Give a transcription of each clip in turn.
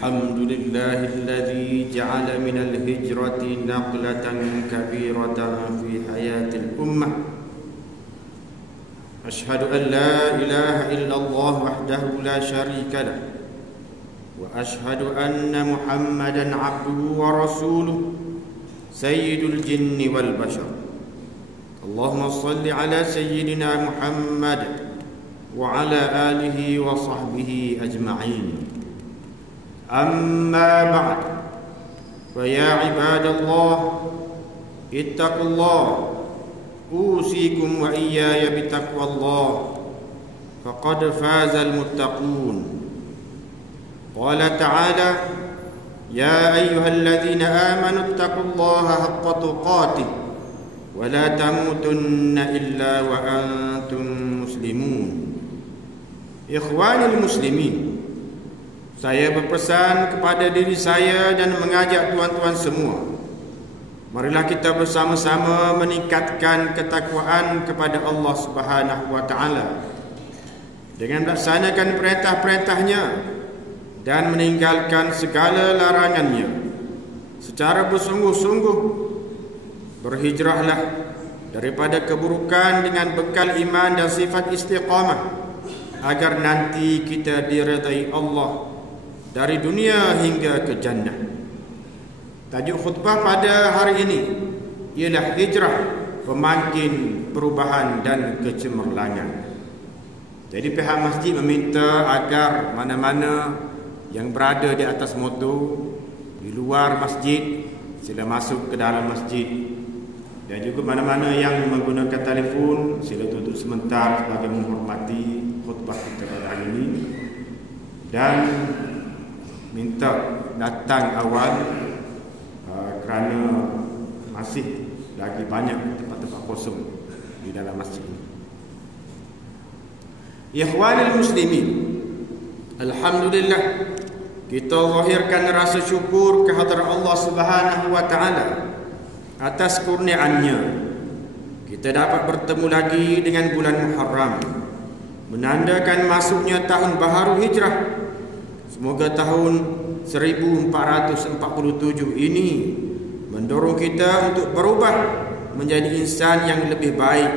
الحمد لله الذي جعل من الهجرة نقلة كبيرة في حياة الأمة. أشهد أن لا إله إلا الله وحده لا شريك له، وأشهد أن محمدا عبده ورسوله سيد الجن والبشر. اللهم صل على سيدنا محمد وعلى آله وصحبه أجمعين. أما بعد، فيا عباد الله اتقوا الله، أوصيكم وإياي بتقوى الله، فقد فاز المتقون. قال تعالى: يا أيها الذين آمنوا اتقوا الله حق تقاته ولا تموتن إلا وأنتم مسلمون. Ikhwani muslimin, saya berpesan kepada diri saya dan mengajak tuan-tuan semua, marilah kita bersama-sama meningkatkan ketakwaan kepada Allah Subhanahu wa taala dengan melaksanakan perintah-perintahnya dan meninggalkan segala larangannya secara bersungguh-sungguh. Berhijrahlah daripada keburukan dengan bekal iman dan sifat istiqamah, agar nanti kita diridai Allah dari dunia hingga ke jannah. Tajuk khutbah pada hari ini ialah hijrah, pemangkin perubahan dan kecemerlangan. Jadi pihak masjid meminta agar mana-mana yang berada di atas motor, di luar masjid, sila masuk ke dalam masjid. Dan juga mana-mana yang menggunakan telefon, sila tutup sebentar sebagai menghormati khutbah kita pada hari ini. Dan minta datang awal kerana masih lagi banyak tempat-tempat kosong di dalam masjid ini. Ikhwanul muslimin, alhamdulillah, kita zahirkan rasa syukur kehadrat Allah Subhanahu wa taala atas kurniaannya. Kita dapat bertemu lagi dengan bulan Muharram, menandakan masuknya tahun baharu hijrah. Semoga tahun 1447 ini mendorong kita untuk berubah menjadi insan yang lebih baik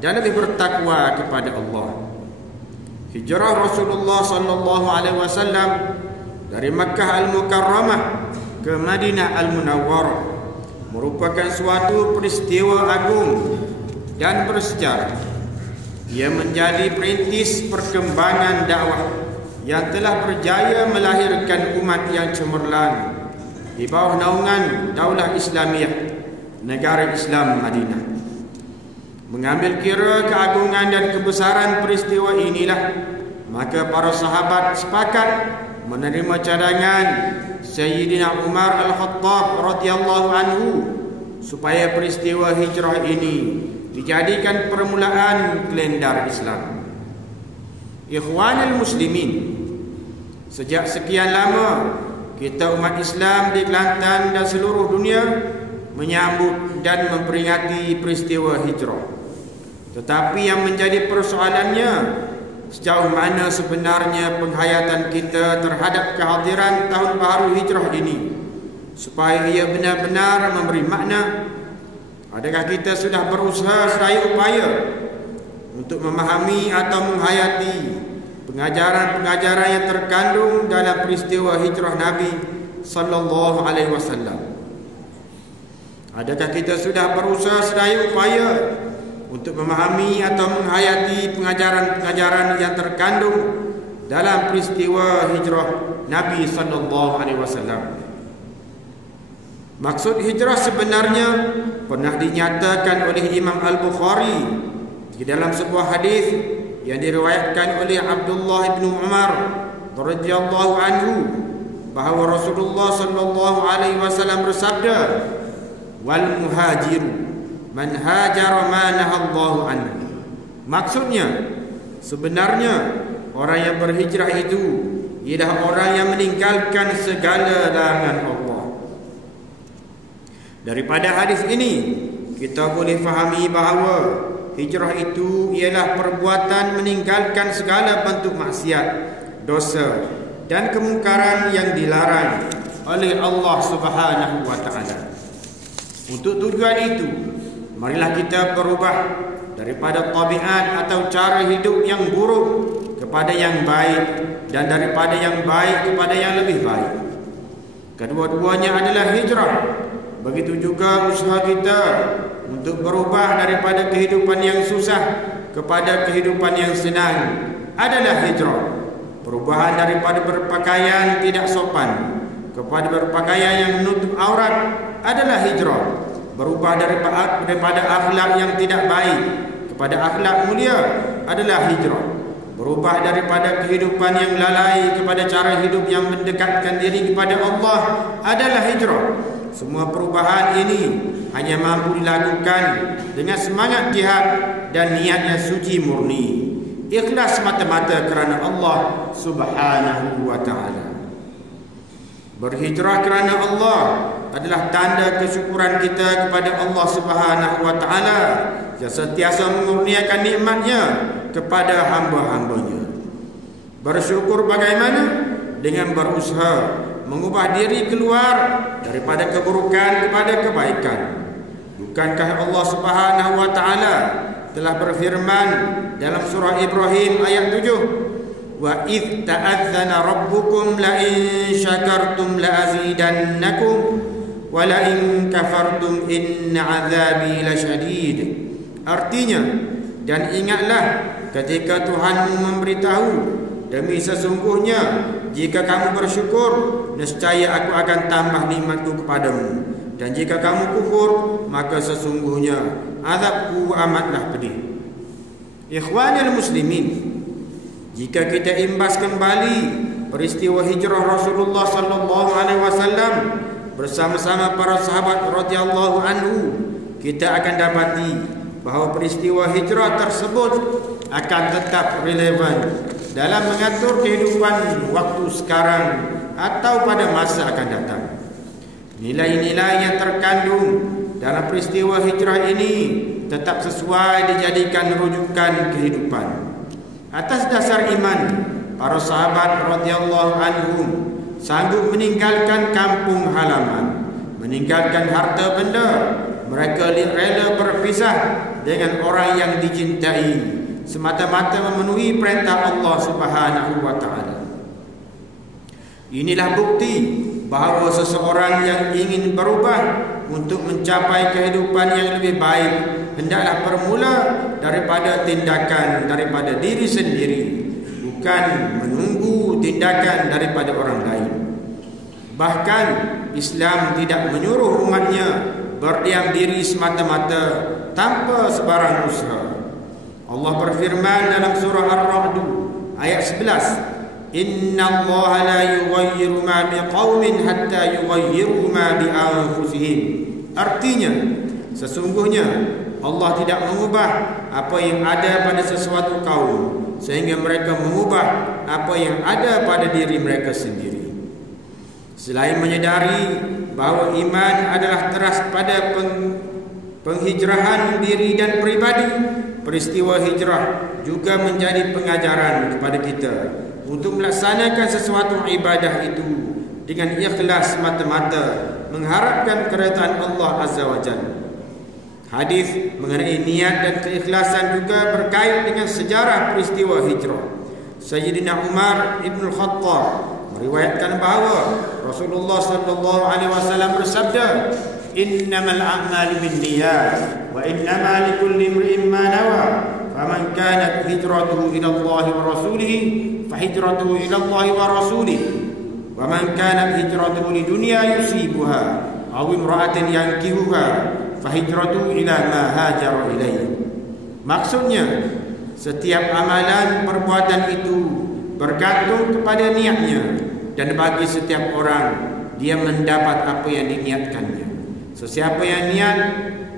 dan lebih bertakwa kepada Allah. Hijrah Rasulullah sallallahu alaihi wasallam dari Makkah Al-Mukarramah ke Madinah Al-Munawwarah merupakan suatu peristiwa agung dan bersejarah. Ia menjadi perintis perkembangan dakwah yang telah berjaya melahirkan umat yang cemerlang di bawah naungan Daulah Islamiyah negara Islam Madinah. Mengambil kira keagungan dan kebesaran peristiwa inilah, maka para sahabat sepakat menerima cadangan Sayyidina Umar Al-Khattab radhiyallahu anhu supaya peristiwa hijrah ini dijadikan permulaan kalendar Islam. Ikhwanul muslimin, sejak sekian lama kita umat Islam di Kelantan dan seluruh dunia menyambut dan memperingati peristiwa hijrah. Tetapi yang menjadi persoalannya, sejauh mana sebenarnya penghayatan kita terhadap kehadiran tahun baharu hijrah ini supaya ia benar-benar memberi makna. Adakah kita sudah berusaha sedaya upaya untuk memahami atau menghayati pengajaran-pengajaran yang terkandung dalam peristiwa hijrah Nabi sallallahu alaihi wasallam? Adakah kita sudah berusaha sedaya upaya untuk memahami atau menghayati pengajaran-pengajaran yang terkandung dalam peristiwa hijrah Nabi sallallahu alaihi wasallam? Maksud hijrah sebenarnya pernah dinyatakan oleh Imam Al-Bukhari di dalam sebuah hadis yang diriwayatkan oleh Abdullah bin Umar radhiyallahu anhu, bahawa Rasulullah sallallahu alaihi wasallam bersabda, "Wal muhajiru man hajara ma nahallahu anhu." Maksudnya, sebenarnya orang yang berhijrah itu ialah orang yang meninggalkan segala larangan Allah. Daripada hadis ini kita boleh fahami bahawa hijrah itu ialah perbuatan meninggalkan segala bentuk maksiat, dosa dan kemungkaran yang dilarang oleh Allah Subhanahu wa taala. Untuk tujuan itu, marilah kita berubah daripada tabiat atau cara hidup yang buruk kepada yang baik, dan daripada yang baik kepada yang lebih baik. Kedua-duanya adalah hijrah. Begitu juga usaha kita untuk berubah daripada kehidupan yang susah kepada kehidupan yang senang adalah hijrah. Perubahan daripada berpakaian tidak sopan kepada berpakaian yang menutup aurat adalah hijrah. Berubah daripada akhlak yang tidak baik kepada akhlak mulia adalah hijrah. Berubah daripada kehidupan yang lalai kepada cara hidup yang mendekatkan diri kepada Allah adalah hijrah. Semua perubahan ini hanya mampu dilakukan dengan semangat jihad dan niatnya suci murni, ikhlas semata-mata kerana Allah Subhanahu wa taala. Berhijrah kerana Allah adalah tanda kesyukuran kita kepada Allah Subhanahu wa taala yang sentiasa mengurniakan nikmat-Nya kepada hamba-hambanya. Bersyukur bagaimana? Dengan berusaha mengubah diri keluar daripada keburukan kepada kebaikan. Bukankah Allah Subhanahu wa taala telah berfirman dalam surah Ibrahim ayat 7, wa idh ta'adzana rabbukum la in syakartum la azidannakum wa la in kafartum inna azabi lasyadid. Artinya, dan ingatlah ketika Tuhanmu memberitahu, demi sesungguhnya jika kamu bersyukur, nescaya aku akan tambah nikmatku kepadamu, dan jika kamu kufur, maka sesungguhnya azabku amatlah pedih. Ikhwanul muslimin, jika kita imbas kembali peristiwa hijrah Rasulullah sallallahu alaihi wasallam bersama-sama para sahabat radhiyallahu anhu, kita akan dapati bahawa peristiwa hijrah tersebut akan tetap relevan dalam mengatur kehidupan waktu sekarang atau pada masa akan datang. Nilai-nilai yang terkandung dalam peristiwa hijrah ini tetap sesuai dijadikan rujukan kehidupan. Atas dasar iman, para sahabat radhiyallahu anhum sanggup meninggalkan kampung halaman, meninggalkan harta benda. Mereka rela berpisah dengan orang yang dicintai semata-mata memenuhi perintah Allah Subhanahu wa taala. Inilah bukti bahawa seseorang yang ingin berubah untuk mencapai kehidupan yang lebih baik hendaklah bermula daripada tindakan daripada diri sendiri, bukan menunggu tindakan daripada orang lain. Bahkan Islam tidak menyuruh umatnya berdiam diri semata-mata tanpa sebarang usaha. Allah berfirman dalam surah Ar-Ra'd ayat 11, Inna Allah la yughayyiru ma biqaumin hatta yughayyiru ma bi anfusihim. Artinya, sesungguhnya Allah tidak mengubah apa yang ada pada sesuatu kaum sehingga mereka mengubah apa yang ada pada diri mereka sendiri. Selain menyedari bahawa iman adalah teras pada penghijrahan diri dan pribadi, peristiwa hijrah juga menjadi pengajaran kepada kita untuk melaksanakan sesuatu ibadah itu dengan ikhlas semata-mata mengharapkan keridhaan Allah Azza wa Jalla. Hadis mengenai niat dan keikhlasan juga berkait dengan sejarah peristiwa hijrah. Sayyidina Umar Ibn Khattab meriwayatkan bahawa Rasulullah sallallahu alaihi wasallam bersabda, innamal a'malu binniyat wa innama likulli imrin ma nawa faman kanat hijratuhu ila Allah wa rasulih fahijratuhu ila Allah wa rasulih wa man kanat hijratuhu lidunya yusibuha aw imra'atin yankihuha fahijratuhu ila ma hajara ilaihi. Maksudnya, setiap amalan perbuatan itu bergantung kepada niatnya, dan bagi setiap orang dia mendapat apa yang diniatkannya. Sesiapa yang niat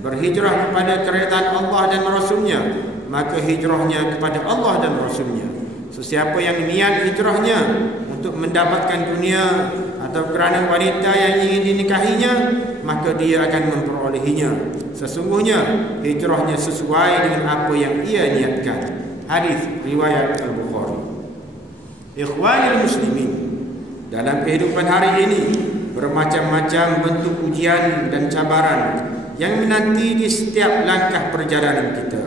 berhijrah kepada keridhaan Allah dan Rasulnya, maka hijrahnya kepada Allah dan Rasulnya. Sesiapa yang niat hijrahnya untuk mendapatkan dunia atau kerana wanita yang ingin dinikahinya, maka dia akan memperolehinya. Sesungguhnya hijrahnya sesuai dengan apa yang ia niatkan. Hadis riwayat Al-Bukhari. Ikhwanul muslimin, Dalam kehidupan hari ini bermacam-macam bentuk ujian dan cabaran yang menanti di setiap langkah perjalanan kita.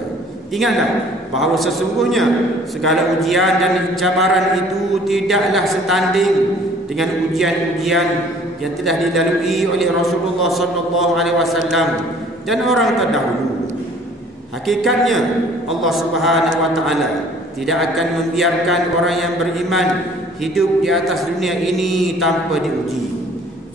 Ingatlah bahawa sesungguhnya segala ujian dan cabaran itu tidaklah setanding dengan ujian-ujian yang telah dilalui oleh Rasulullah SAW dan orang terdahulu. Hakikatnya Allah Subhanahu wa taala tidak akan membiarkan orang yang beriman hidup di atas dunia ini tanpa diuji.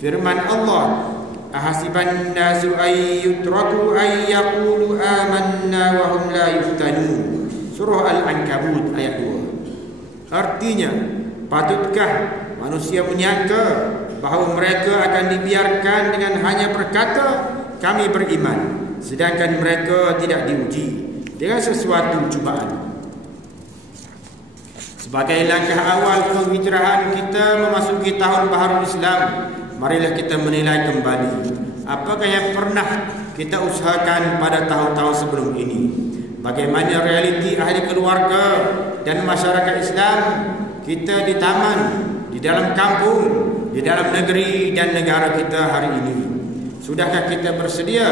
Firman Allah, ahasiban nasu ay yutraku ay yaqulu amanna wa hum la yuftanun. Surah Al-Ankabut ayat 2. Artinya, patutkah manusia menyangka bahawa mereka akan dibiarkan dengan hanya berkata kami beriman, sedangkan mereka tidak diuji dengan sesuatu cubaan. Sebagai langkah awal penghijrahan kita memasuki tahun baharu Islam, marilah kita menilai kembali apakah yang pernah kita usahakan pada tahun-tahun sebelum ini. Bagaimana realiti ahli keluarga dan masyarakat Islam kita di taman, di dalam kampung, di dalam negeri dan negara kita hari ini. Sudahkah kita bersedia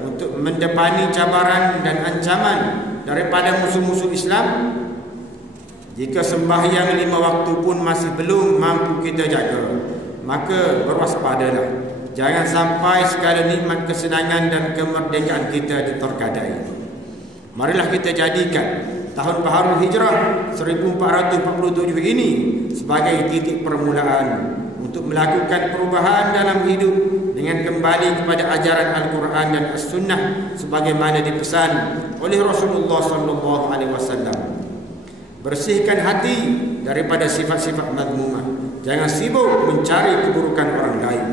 untuk mendepani cabaran dan ancaman daripada musuh-musuh Islam? Jika sembahyang 5 waktu pun masih belum mampu kita jaga, maka berwaspadalah. Jangan sampai segala nikmat kesenangan dan kemerdekaan kita ditergadai. Marilah kita jadikan tahun baharu Hijrah 1447 ini sebagai titik permulaan untuk melakukan perubahan dalam hidup dengan kembali kepada ajaran Al-Quran dan As-Sunnah sebagaimana dipesan oleh Rasulullah SAW. Bersihkan hati daripada sifat-sifat mazmumah. Jangan sibuk mencari keburukan orang lain,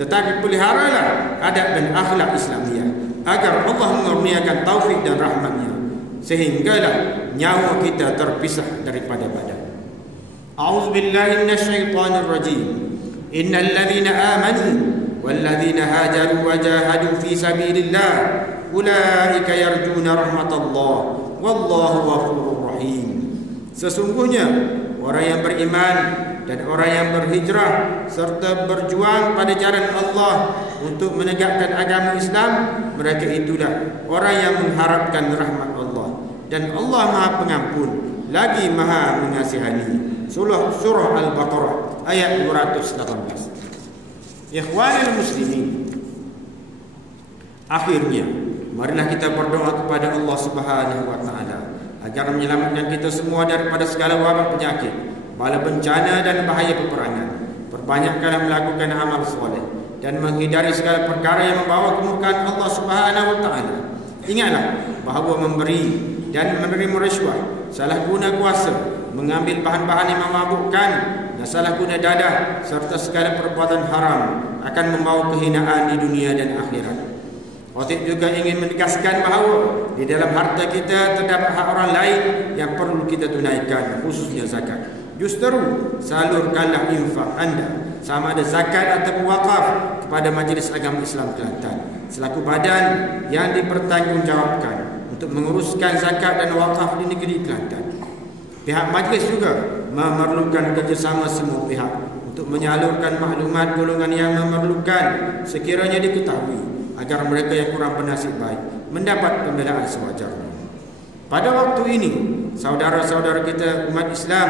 tetapi peliharalah adab dan akhlak Islamiah agar Allah mengurniakan taufik dan rahmatnya sehinggalah nyawa kita terpisah daripada badan. A'udzubillahi minasyaitonir rajim. Innal ladzina amanu wal ladzina hajaru wa jahadu fi sabilillah ulaika yarjuna rahmatallah wallahu ghafurur rahim. Sesungguhnya orang yang beriman dan orang yang berhijrah serta berjuang pada jalan Allah untuk menegakkan agama Islam, mereka itulah orang yang mengharapkan rahmat Allah, dan Allah Maha Pengampun lagi Maha Mengasihani. Surah Al-Baqarah ayat 218. Ikhwanul muslimin, akhirnya marilah kita berdoa kepada Allah Subhanahu wa taala agar menyelamatkan kita semua daripada segala wabak penyakit, bala bencana dan bahaya peperangan. Perbanyakkanlah melakukan amal soleh dan menghindari segala perkara yang membawa kemurkaan Allah Subhanahu wa taala. Ingatlah bahawa memberi dan menerima rasuah, salah guna kuasa, mengambil bahan-bahan yang memabukkan dan salah guna dadah serta segala perbuatan haram akan membawa kehinaan di dunia dan akhirat. Khatib juga ingin menegaskan bahawa di dalam harta kita terdapat hak orang lain yang perlu kita tunaikan, khususnya zakat. Justru salurkanlah infak anda, sama ada zakat atau wakaf, kepada Majlis Agama Islam Kelantan selaku badan yang dipertanggungjawabkan untuk menguruskan zakat dan wakaf di negeri Kelantan. Pihak majlis juga memerlukan kerjasama semua pihak untuk menyalurkan maklumat golongan yang memerlukan sekiranya diketahui, agar mereka yang kurang bernasib baik mendapat pembelaan sewajarnya. Pada waktu ini, saudara-saudara kita umat Islam,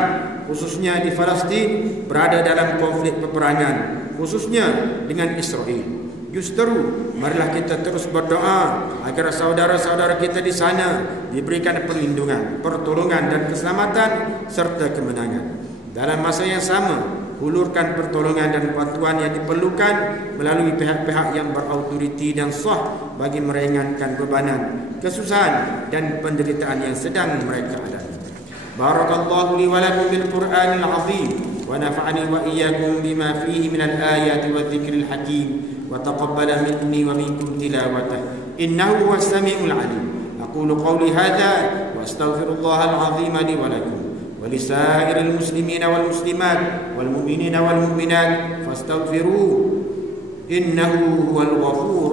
khususnya di Palestin, berada dalam konflik peperangan, khususnya dengan Israel. Justru, marilah kita terus berdoa agar saudara-saudara kita di sana diberikan perlindungan, pertolongan dan keselamatan serta kemenangan. Dalam masa yang sama, hulurkan pertolongan dan bantuan yang diperlukan melalui pihak-pihak yang berautoriti dan sah bagi meringankan bebanan, kesusahan dan penderitaan yang sedang mereka alami. Barakallahu li wa lakum bil Qur'anil azim wa nafa'ani wa iyyakum bima fihi minal ayati wadh-dhikril hakim wa taqabbala minni wa minkum tilawatahu innahu huwas samiul alim. Aqulu qawli hadha wa astaghfirullahal azim li wa lakum ولسائر المسلمين والمسلمات والمؤمنين والمؤمنات فاستغفروه إنه هو الغفور